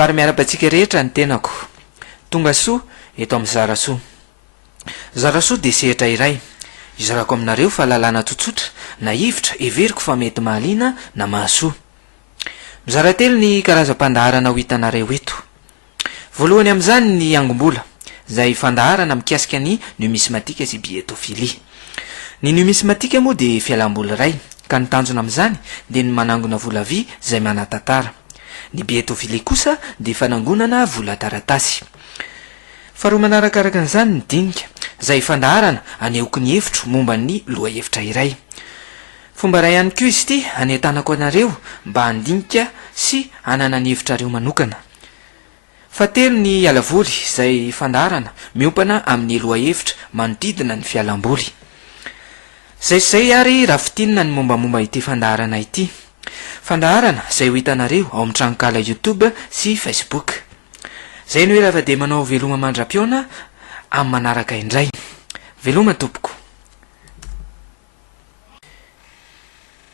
Fary miara-batsika rehetra ny tenako. Tonga soa eto amin'ny Zarasoa. Zarasoa dia sehatra iray izarako aminareo fa lalàna tsotsotra na hivitra everiko fa mety mahaliana na mahasoa. Mizara telo ny karazam-pandaharana ho hitanareo eto. Voalohany amin'izany ny angom-bola, izay fandaharana mikasika ny numismatika sy biétophilie. Ny numismatika moa dia fialam-bola iray, ka ny tanjona amin'izany dia ny manangona vola vy izay manan-tantara. Ny biétophilie kosa dia fanangonana vola taratasy. Faharoa manarakaraka an'izany ny dinika, izay fandaharana anehoky ny hevitro momba ny loha-hevitra iray. Fomba iray ihany koa izy ity hanetanako anareo mba handinika sy hanana ny hevitrareo manokana. Fahatelo ny alavoly, izay fandaharana miompana amin'ny loha-hevitra manodidina ny fialam-boly. Zay ary raha fitinina ny mombamomba ity fandaharana ity. Fandaharana izay ho hitanareo ao amin'ny tranokala YouTube sy Facebook. Zay no hoe raha dia manao veloma mandra-piona amin'ny manaraka indray. Veloma tompoko.